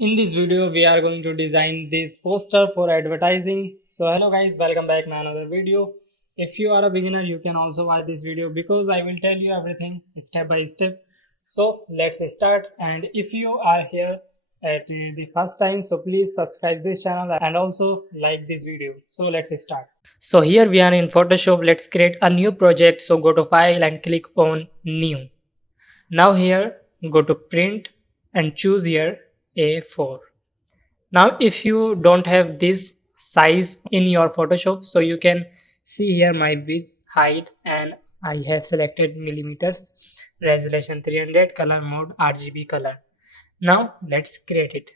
In this video, we are going to design this poster for advertising. So hello guys, welcome back to another video. If you are a beginner, you can also watch this video because I will tell you everything step by step. So let's start. And if you are here at the first time, so please subscribe this channel and also like this video. So let's start. So here we are in Photoshop. Let's create a new project. So go to file and click on new. Now here go to print and choose here A4. Now if you don't have this size in your Photoshop, so you can see here my width, height, and I have selected millimeters, resolution 300, color mode RGB color. Now let's create it.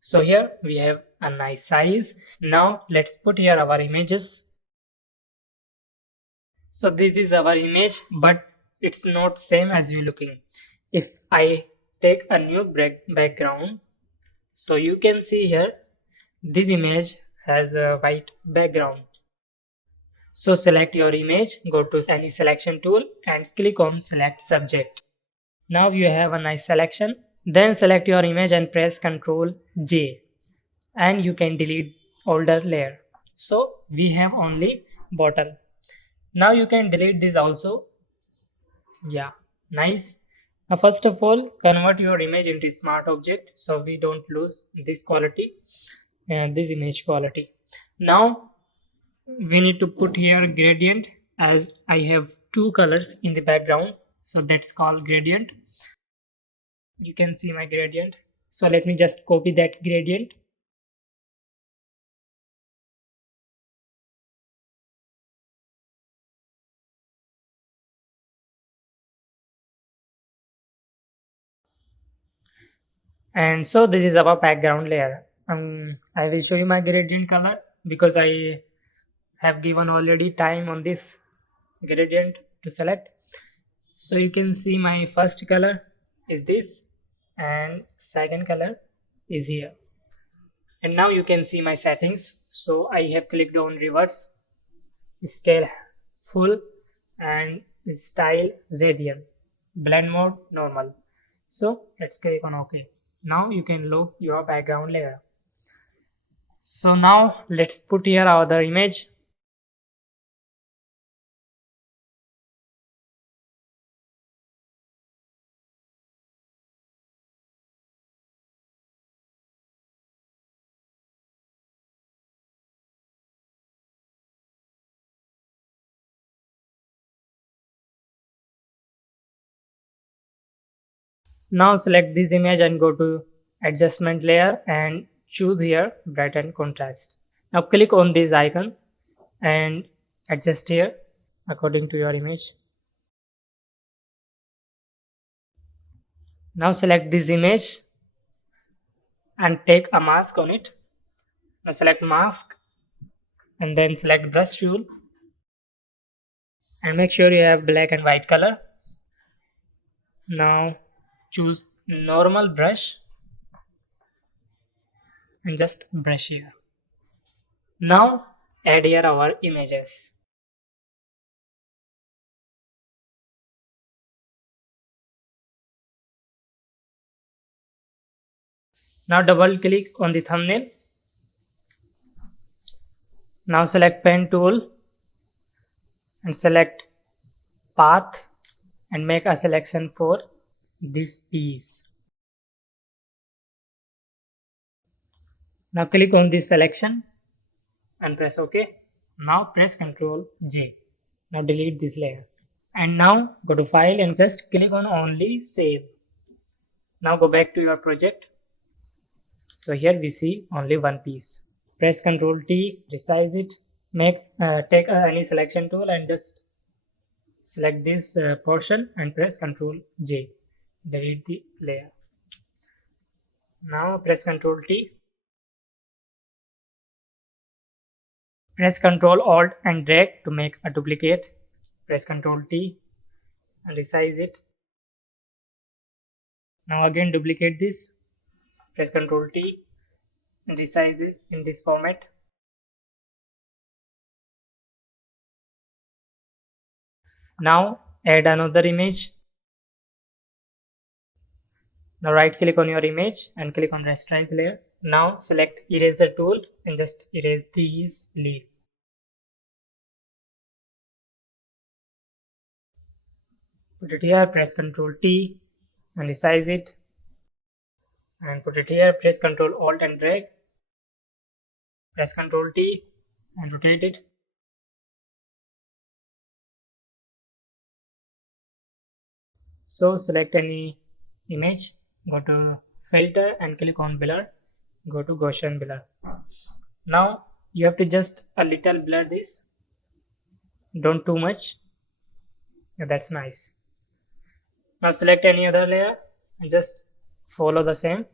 So here we have a nice size. Now let's put here our images. So this is our image, but it's not same as you looking. If I take a new background, so you can see here this image has a white background. So select your image, go to any selection tool and click on select subject. Now you have a nice selection. Then select your image and press Ctrl J and you can delete older layer. So we have only bottle. Now you can delete this also. Yeah, nice. Now first of all, convert your image into smart object so we don't lose this quality and this image quality. Now we need to put here gradient, as I have two colors in the background, so that's called gradient. You can see my gradient, so let me just copy that gradient. And so this is our background layer. I will show you my gradient color because I have given already time on this gradient to select. So you can see my first color is this and second color is here. And now you can see my settings. So I have clicked on reverse, scale full, and style radial, blend mode normal. So let's click on OK. Now you can look your background layer. So now let's put here our other image. Now select this image and go to adjustment layer and choose here brighten contrast. Now click on this icon and adjust here according to your image. Now select this image and take a mask on it. Now select mask and then select brush tool and make sure you have black and white color. Now choose normal brush and just brush here. Now add here our images. Now double click on the thumbnail. Now select pen tool and select path and make a selection for this piece. Now click on this selection and press OK. Now press Ctrl J. Now delete this layer. And now go to file and just click on only save. Now go back to your project. So here we see only one piece. Press Ctrl T, resize it, take any selection tool and just select this portion and press Ctrl J. Delete the layer. Now press Ctrl T. Press Ctrl Alt and drag to make a duplicate. Press Ctrl T and resize it. Now again duplicate this. Press Ctrl T and resize this in this format. Now add another image. Now right click on your image and click on rasterize layer. Now select eraser tool and just erase these leaves. Put it here, press Ctrl T and resize it, and put it here, press Ctrl Alt and drag, press Ctrl T and rotate it. So select any image, go to filter and click on blur, go to Gaussian blur. Now you have to just a little blur this, don't too much. Yeah, that's nice. Now select any other layer and just follow the same.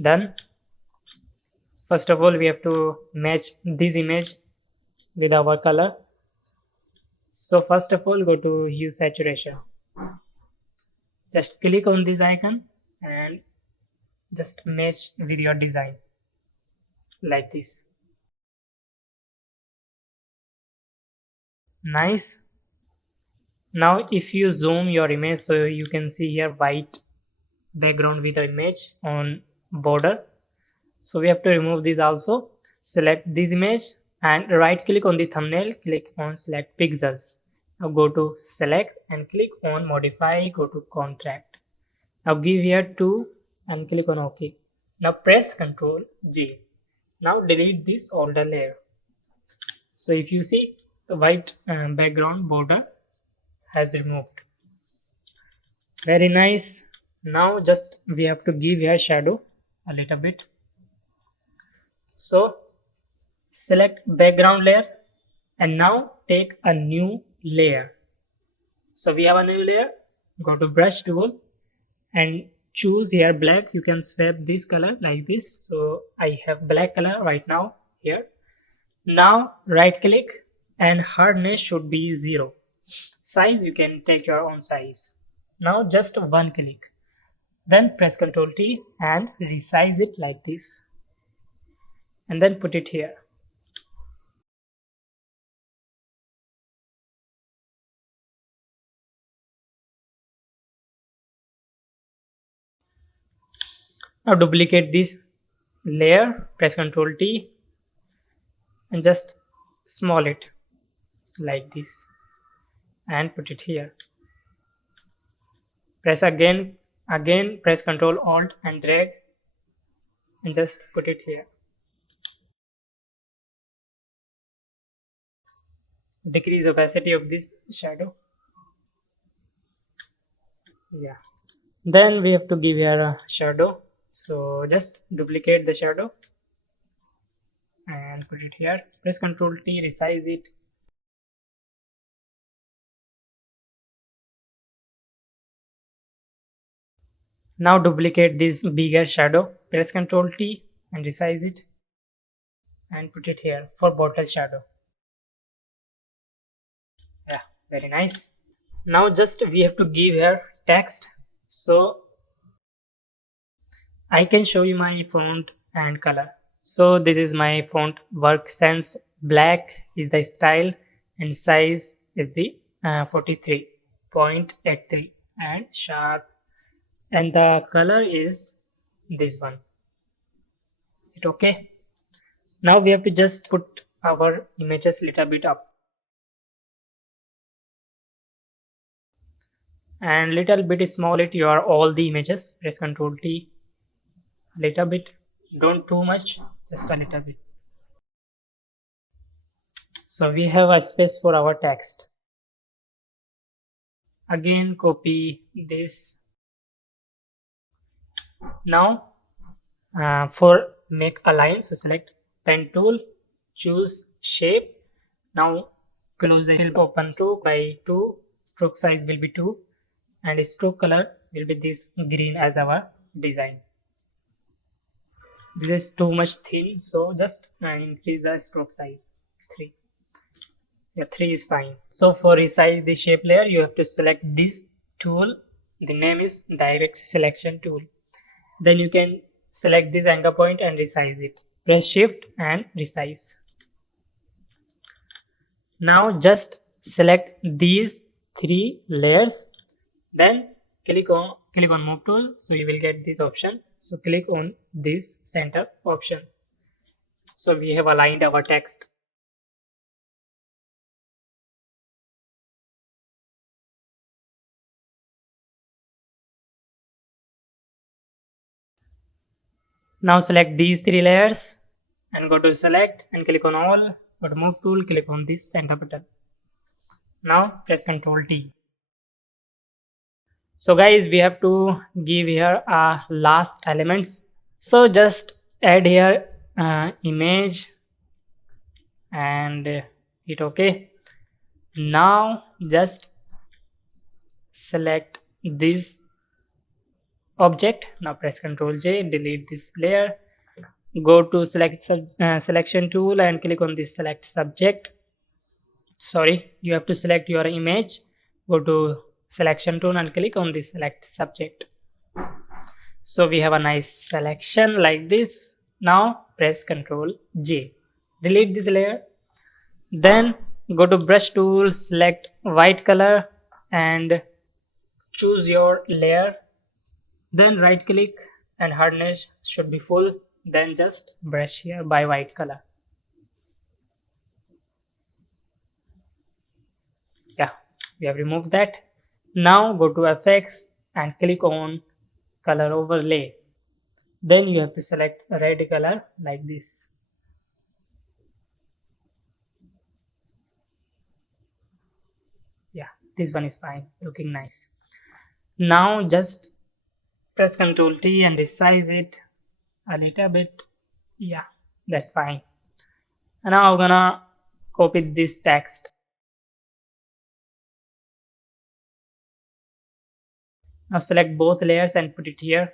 Done. First of all, we have to match this image with our color. So first of all, go to hue saturation. Just click on this icon and just match with your design like this. Nice. Now if you zoom your image, so you can see here white background with the image on border. So we have to remove this also. Select this image and right click on the thumbnail, click on select pixels. Now go to select and click on modify, go to contract. Now give here 2 and click on OK. Now press Ctrl G. Now delete this older layer. So if you see, the white background border has removed. Very nice. Now just we have to give here shadow a little bit. So select background layer and now take a new layer. So we have a new layer, go to brush tool and choose here black. You can swap this color like this. So I have black color right now here. Now right click and hardness should be 0. Size you can take your own size. Now just one click. Then press Ctrl T and resize it like this. And then put it here. Now duplicate this layer, press Ctrl T and just small it like this and put it here. Press again, press Ctrl Alt and drag and just put it here. Decrease opacity of this shadow. Yeah. Then we have to give here a shadow. So just duplicate the shadow and put it here. Press Ctrl T, resize it. Now duplicate this bigger shadow. Press Ctrl T and resize it and put it here for bottle shadow. Yeah, very nice. Now just we have to give here text. So I can show you my font and color. So this is my font work sense. Black is the style and size is the 43.83 and sharp, and the color is this one. It okay. Now we have to just put our images little bit up and little bit small it your all the images. Press Ctrl T. Little bit, don't too much, just a little bit. So we have a space for our text. Again copy this. Now for make a line, so select pen tool, choose shape. Now close the fill, open stroke by 2, stroke size will be 2 and stroke color will be this green as our design. This is too much thin, so just increase the stroke size 3. Yeah, 3 is fine. So for resize the shape layer, you have to select this tool. The name is direct selection tool. Then you can select this anchor point and resize it. Press shift and resize. Now just select these three layers, then click on move tool, so you will get this option. So click on this center option. So we have aligned our text. Now select these three layers and go to select and click on all. Go to move tool, click on this center button. Now press Ctrl T. So guys, we have to give here last elements. So just add here image and hit OK. Now just select this object. Now press Ctrl J, delete this layer. Go to selection tool and click on this select subject. Sorry, you have to select your image. Go to selection tool and click on this select subject. So we have a nice selection like this. Now press Ctrl J, delete this layer. Then go to brush tool, select white color and choose your layer. Then right click and hardness should be full. Then just brush here by white color. Yeah, we have removed that. Now go to effects and click on color overlay. Then you have to select a red color like this. Yeah, this one is fine, looking nice. Now just press Ctrl T and resize it a little bit. Yeah, that's fine. And now I'm gonna copy this text. Now select both layers and put it here.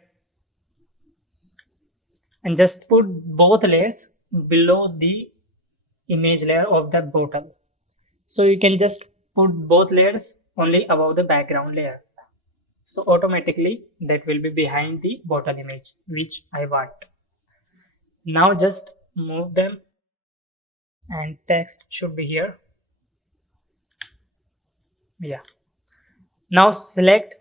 And just put both layers below the image layer of the bottle. So you can just put both layers only above the background layer. So automatically that will be behind the bottle image which I want. Now just move them and text should be here. Yeah. Now select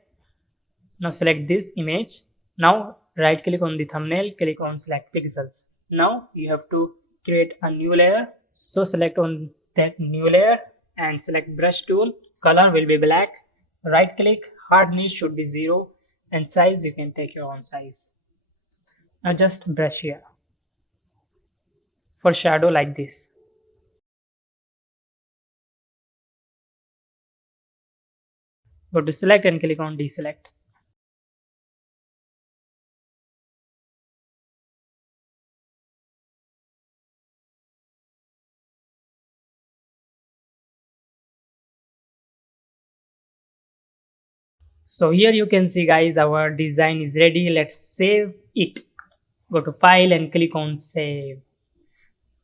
this image. Now right click on the thumbnail, click on select pixels. Now you have to create a new layer. So select on that new layer and select brush tool. Color will be black. Right click, hardness should be 0 and size you can take your own size. Now just brush here for shadow like this. Go to select and click on deselect. So here you can see guys, our design is ready. Let's save it. Go to file and click on save.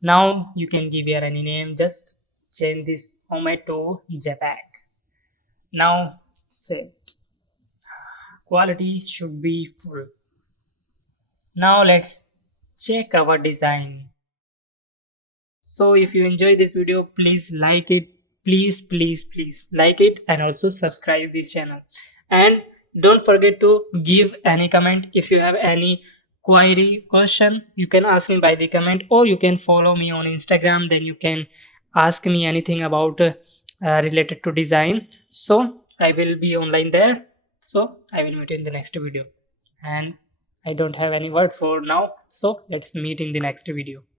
Now you can give here any name, just change this format to JPEG. Now save. Quality should be full. Now let's check our design. So if you enjoy this video, please like it. Please like it and also subscribe this channel. And don't forget to give any comment. If you have any query, question, you can ask me by the comment, or you can follow me on Instagram. Then you can ask me anything about related to design. So I will be online there. So I will meet you in the next video. And I don't have any word for now. So let's meet in the next video.